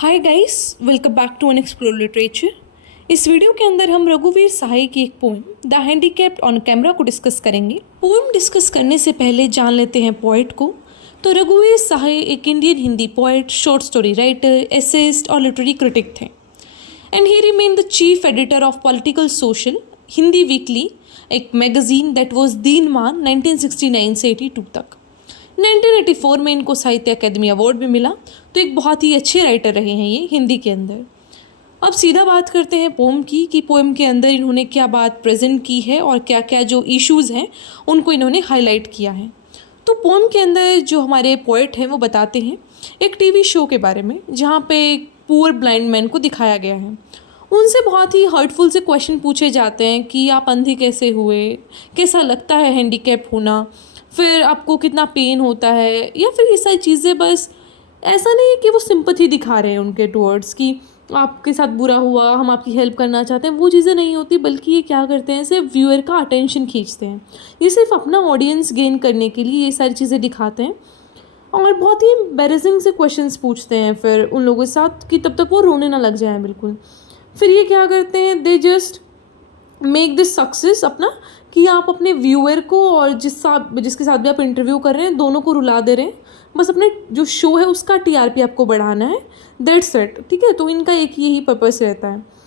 Hi guys, welcome back to unexplored literature. इस video के अंदर हम रघुवीर सहाय की एक poem the handicapped on camera को डिस्कस करेंगे। पोएम डिस्कस करने से पहले जान लेते हैं पोएट को। तो रघुवीर सहाय एक Indian Hindi poet, short story writer, essayist और लिटरेरी क्रिटिक थे। And he remain the chief editor of political social Hindi weekly, एक मैगजीन दैट वॉज दीनमान 1969 से 82 तक। 1984 में इनको साहित्य अकेदमी अवार्ड भी मिला। तो एक बहुत ही अच्छे राइटर रहे हैं ये हिंदी के अंदर। अब सीधा बात करते हैं पोएम की कि पोएम के अंदर इन्होंने क्या बात प्रेजेंट की है और क्या क्या जो इश्यूज़ हैं उनको इन्होंने हाईलाइट किया है। तो पोएम के अंदर जो हमारे पोएट हैं वो बताते हैं एक टीवी शो के बारे में जहाँ पे एक पुअर ब्लाइंड मैन को दिखाया गया है। उनसे बहुत ही हर्टफुल से क्वेश्चन पूछे जाते हैं कि आप अंधे कैसे हुए, कैसा लगता है हैंडीकैप होना, फिर आपको कितना पेन होता है, या फिर ये सारी चीज़ें। बस ऐसा नहीं है कि वो सिंपथी दिखा रहे हैं उनके टुवर्ड्स कि आपके साथ बुरा हुआ, हम आपकी हेल्प करना चाहते हैं, वो चीज़ें नहीं होती। बल्कि ये क्या करते हैं, सिर्फ व्यूअर का अटेंशन खींचते हैं। ये सिर्फ अपना ऑडियंस गेन करने के लिए ये सारी चीज़ें दिखाते हैं और बहुत ही एम्बेरसिंग से क्वेश्चंस पूछते हैं फिर उन लोगों के साथ कि तब तक वो रोने ना लग जाए बिल्कुल। फिर ये क्या करते हैं, they just make this success अपना कि आप अपने व्यूअर को और जिसके साथ भी आप इंटरव्यू कर रहे हैं दोनों को रुला दे रहे हैं। बस अपने जो शो है उसका टीआरपी आपको बढ़ाना है, दैट्स इट। ठीक है, तो इनका एक यही पर्पस रहता है।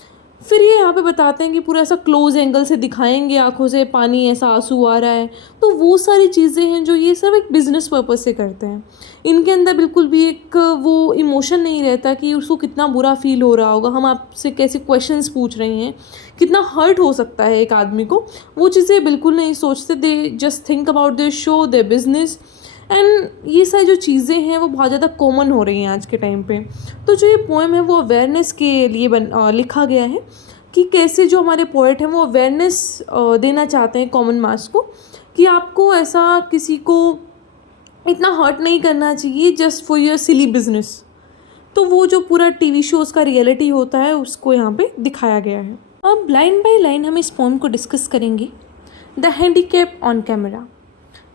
फिर ये यहाँ पे बताते हैं कि पूरा ऐसा क्लोज एंगल से दिखाएंगे, आंखों से पानी ऐसा आंसू आ रहा है। तो वो सारी चीज़ें हैं जो ये सब एक बिजनेस पर्पस से करते हैं। इनके अंदर बिल्कुल भी एक वो इमोशन नहीं रहता कि उसको कितना बुरा फील हो रहा होगा, हम आपसे कैसे क्वेश्चंस पूछ रहे हैं, कितना हर्ट हो सकता है एक आदमी को। वो चीज़ें बिल्कुल नहीं सोचते। They just think about their show, their business. And ये सारी जो चीज़ें हैं वो बहुत ज़्यादा कॉमन हो रही हैं आज के टाइम पे। तो जो ये पोएम है वो अवेयरनेस के लिए लिखा गया है कि कैसे जो हमारे पोएट हैं वो अवेयरनेस देना चाहते हैं कॉमन मास को कि आपको ऐसा किसी को इतना हर्ट नहीं करना चाहिए just for your silly business. तो वो जो पूरा टीवी शोज़ का रियलिटी होता है उसको यहाँ पे दिखाया गया है। अब लाइन बाय लाइन हम इस पोएम को डिस्कस करेंगे। The handicap on camera.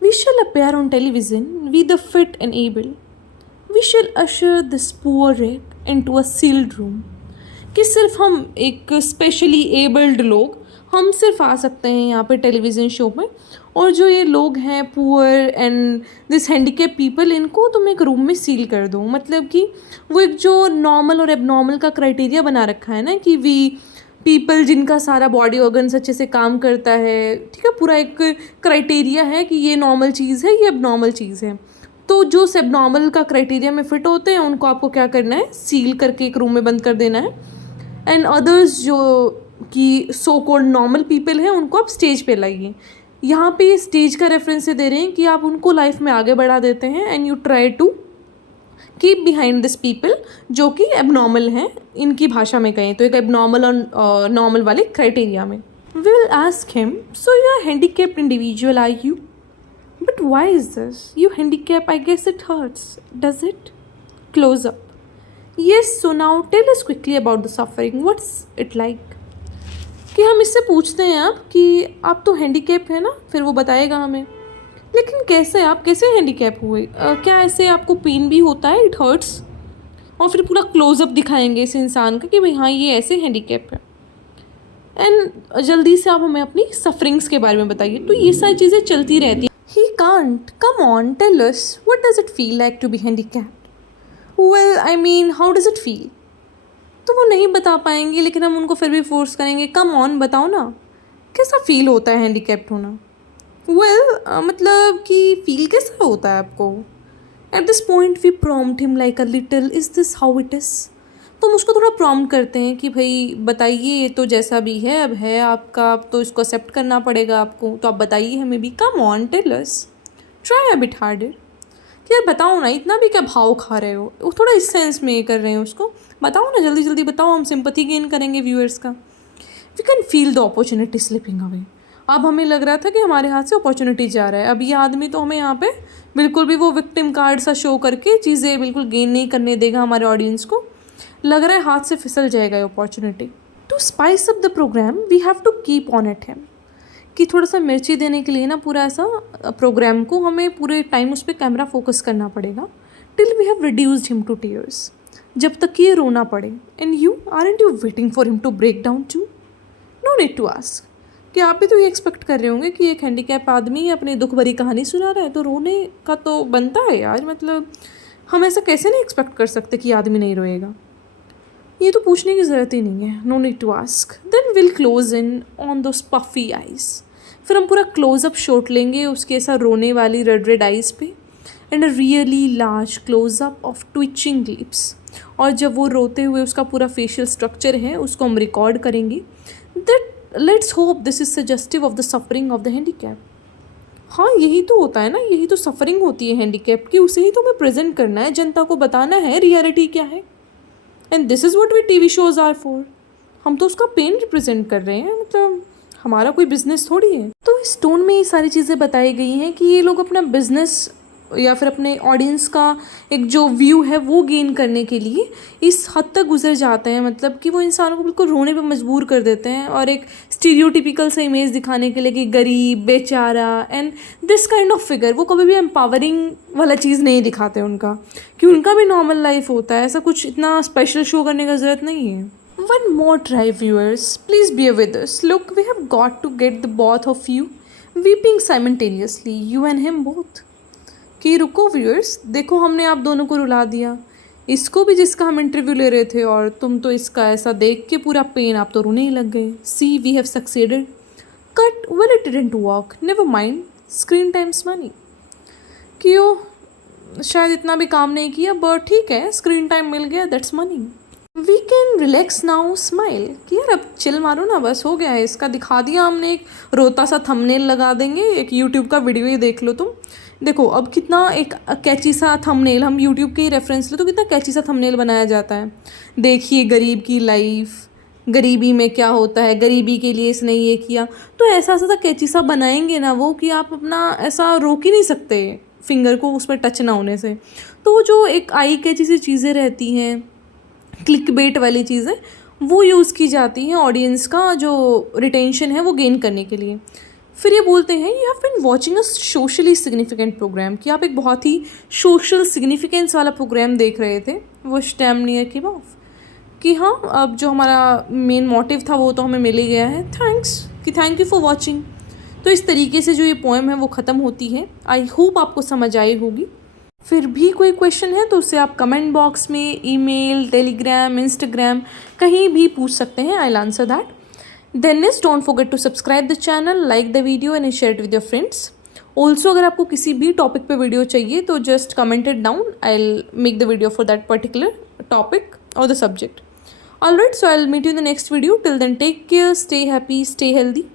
We shall appear on television, we the fit and able. We shall usher this poor wreck into a sealed room. कि सिर्फ हम एक स्पेशली एबल्ड लोग हम सिर्फ आ सकते हैं यहाँ पे टेलीविज़न शो में, और जो ये लोग हैं poor and this handicap people, इनको तुम एक रूम में सील कर दो। मतलब कि वो एक जो नॉर्मल और एबनॉर्मल का क्राइटेरिया बना रखा है ना कि वी पीपल जिनका सारा बॉडी ऑर्गन्स अच्छे से काम करता है, ठीक है, पूरा एक क्राइटेरिया है कि ये नॉर्मल चीज़ है, ये एबनॉर्मल चीज़ है। तो जो एबनॉर्मल का क्राइटेरिया में फिट होते हैं उनको आपको क्या करना है, सील करके एक रूम में बंद कर देना है। एंड अदर्स जो कि सो कॉल्ड नॉर्मल पीपल हैं उनको आप स्टेज पे लाइए। यहाँ पे स्टेज का रेफरेंस से दे रहे हैं कि आप उनको लाइफ में आगे बढ़ा देते हैं and you try to keep behind this people जो कि एबनॉर्मल हैं। इनकी भाषा में कहें तो एक एबनॉर्मल और नॉर्मल वाले क्राइटेरिया में। We will ask him, so you are handicapped individual are you? But why is this? You handicap, I guess it hurts, does it? Close up. Yes, so now tell us quickly about the suffering, what's it like? कि हम इससे पूछते हैं आप कि आप तो handicap है ना, फिर वो बताएगा हमें लेकिन कैसे, आप कैसे हैंडीकैप हुए, क्या ऐसे आपको पेन भी होता है, इट हर्ट्स? और फिर पूरा क्लोजअप दिखाएंगे इस इंसान का कि भाई हाँ ये ऐसे हैंडीकैप है। एंड जल्दी से आप हमें अपनी सफरिंग्स के बारे में बताइए। तो ये सारी चीज़ें चलती रहती हैं। He can't, come on tell us, what does it feel like to be handicapped? Well I mean how does it feel? तो वो नहीं बता पाएंगे लेकिन हम उनको फिर भी फोर्स करेंगे, कम ऑन बताओ ना, कैसा फील होता है हैंडीकैप्ड होना? मतलब कि फील कैसा होता है आपको? At this point we prompt him like a little, is this how it is? तो हम उसको थोड़ा प्रॉम्प्ट करते हैं कि भाई बताइए, ये तो जैसा भी है अब है आपका, अब तो इसको एक्सेप्ट करना पड़ेगा आपको, तो आप बताइए हमें भी, come on tell us, try a bit harder. कि यार बताओ ना, इतना भी क्या भाव खा रहे हो? वो थोड़ा इस सेंस में कर रहे हैं उसको, बताओ ना, जल्दी जल्दी बताओ, हम सिंपैथी गेन करेंगे व्यूअर्स का। We can feel the opportunity slipping away. अब हमें लग रहा था कि हमारे हाथ से अपॉर्चुनिटी जा रहा है। अब ये आदमी तो हमें यहाँ पे बिल्कुल भी वो विक्टिम कार्ड सा शो करके चीज़ें बिल्कुल गेन नहीं करने देगा हमारे ऑडियंस को। लग रहा है हाथ से फिसल जाएगा ये opportunity. To spice up the program we have to keep on at him. कि थोड़ा सा मिर्ची देने के लिए ना पूरा ऐसा प्रोग्राम को हमें पूरे टाइम उस पर कैमरा फोकस करना पड़ेगा till we have reduced him to tears. जब तक कि ये रोना पड़े। And you aren't you waiting for him to break down to? No need to ask. कि आप भी तो ये एक्सपेक्ट कर रहे होंगे कि एक हैंडीकैप आदमी अपनी दुख भरी कहानी सुना रहा है तो रोने का तो बनता है यार। मतलब हम ऐसा कैसे नहीं एक्सपेक्ट कर सकते कि आदमी नहीं रोएगा। ये तो पूछने की ज़रूरत ही नहीं है। No need to ask. Then will close in on those puffy eyes. फिर हम पूरा क्लोजअप शॉट लेंगे उसके ऐसा रोने वाली रेड रेड आइज़ पे and a really large closeup of twitching lips. और जब वो रोते हुए उसका पूरा फेशियल स्ट्रक्चर है उसको हम रिकॉर्ड करेंगे। That let's hope this is suggestive of the suffering of the handicap. हाँ यही तो होता है ना, यही तो सफरिंग होती है हैंडीकैप की, उसे ही तो हमें प्रेजेंट करना है, जनता को बताना है रियलिटी क्या है। And this is what we TV shows are for. हम तो उसका पेन रिप्रेजेंट कर रहे हैं, मतलब हमारा कोई बिजनेस थोड़ी है। तो इस टोन में ये सारी चीज़ें बताई गई हैं कि ये लोग अपना बिजनेस या फिर अपने ऑडियंस का एक जो व्यू है वो गेन करने के लिए इस हद तक गुजर जाते हैं, मतलब कि वो इंसानों को बिल्कुल रोने पे मजबूर कर देते हैं और एक स्टीरियोटिपिकल सा इमेज दिखाने के लिए कि गरीब बेचारा and this kind of figure. वो कभी भी एम्पावरिंग वाला चीज़ नहीं दिखाते उनका, कि उनका भी नॉर्मल लाइफ होता है, ऐसा कुछ इतना स्पेशल शो करने का ज़रूरत नहीं है। One more try, viewers. Please bear with us. Look, we have got to get the both of you weeping simultaneously, you and him both. कि रुको व्यूअर्स, देखो हमने आप दोनों को रुला दिया, इसको भी जिसका हम इंटरव्यू ले रहे थे, और तुम तो इसका ऐसा देख के पूरा पेन आप तो रोने ही लग गए। See we have succeeded. But well it didn't work, never mind, screen times money. क्यों शायद इतना भी काम नहीं किया बट ठीक है, स्क्रीन टाइम मिल गया, that's money. We can relax now, smile. कि यार अब चिल मारो ना, बस हो गया है, इसका दिखा दिया हमने, एक रोता सा थंबनेल लगा देंगे, एक यूट्यूब का वीडियो ही देख लो तुम। देखो अब कितना एक कैची सा थंबनेल, हम यूट्यूब के ही रेफरेंस ले तो कितना कैची सा थंबनेल बनाया जाता है। देखिए गरीब की लाइफ, गरीबी में क्या होता है, गरीबी के लिए इसने ये किया। तो ऐसा ऐसा कैची सा बनाएंगे ना वो कि आप अपना ऐसा रोक ही नहीं सकते फिंगर को उस पर टच ना होने से। तो वो जो एक आई कैची सी चीज़ें रहती हैं, क्लिक बेट वाली चीज़ें, वो यूज़ की जाती हैं ऑडियंस का जो रिटेंशन है वो गेन करने के लिए। फिर ये बोलते हैं you have been watching a socially significant program, कि आप एक बहुत ही सोशल सिग्निफिकेंस वाला प्रोग्राम देख रहे थे, वो स्टैम नियर की ऑफ। कि हाँ अब जो हमारा मेन मोटिव था वो तो हमें मिल ही गया है, थैंक्स, कि थैंक यू फॉर वॉचिंग। तो इस तरीके से जो ये पोएम है वो ख़त्म होती है। आई होप आपको समझ आई होगी। फिर भी कोई क्वेश्चन है तो उसे आप कमेंट बॉक्स में, ईमेल, टेलीग्राम, इंस्टाग्राम कहीं भी पूछ सकते हैं। I will answer that. Then is don't forget to subscribe the channel, like the video and share it with your friends. Also अगर आपको किसी भी टॉपिक पे वीडियो चाहिए तो just comment it down. I'll make the video for that particular topic or the subject. Alright, so I'll meet you in the next video. Till then, take care, stay happy, stay healthy.